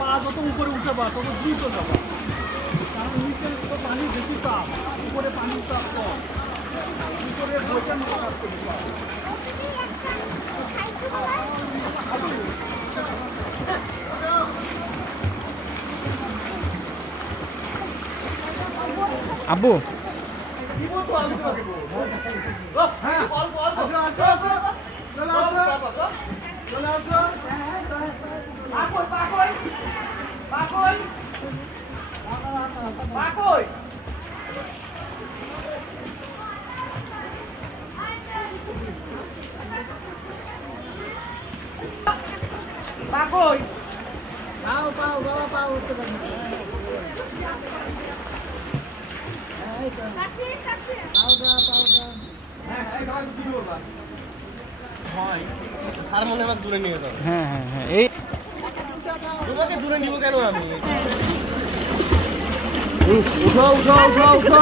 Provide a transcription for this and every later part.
পা যত উপরে উঠাবা তত দ্রুত যাবা, কারণ নিচের তো পানি বেশি চাপ, উপরে পানির চাপ কম, উপরে বইটা নিতে কাজ করতে আব্বু স্যার মনে হয় দূরে নিয়ে যাও। হ্যাঁ হ্যাঁ হ্যাঁ এই তোমাকে দূরে নিব কেন আমি? উঠো উঠো উঠো উঠো,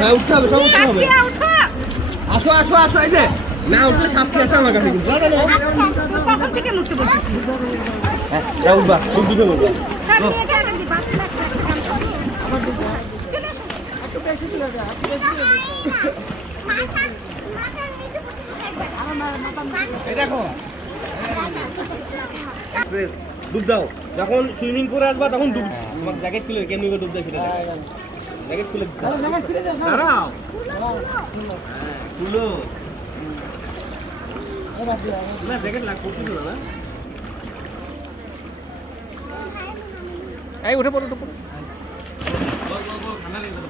হ্যাঁ উঠতে হবে, সব উঠতে হবে। আসো আসো আসো, এই যে না উঠলে শাস্তি আছে আমার কাছে কিন্তু। কখন থেকে মুক্তি বলতেছি হ্যাঁ উঠবা, খুব দুটো বলবা। স্যার নিয়ে গেলেন দি বাসে লাগছে চলে আসুন একটু বেশি তুলে যা, একটু বেশি তুলে যা। এই দেখো প্রেস ডুব দাও, যখন সুইমিং করে আসবা তখন ডুব, তোমার জ্যাকেট খুলে কেন নিবে ডুব দিয়ে ফিরে দাও, জ্যাকেট খুলে দাও, জ্যাকেট খুলে যা, দাঁড়াও, খুলো না, জ্যাকেট লাগ করতে দিও না। এই উঠে পড়ো উঠে পড়ো ঠান্ডা লেগে যাবে।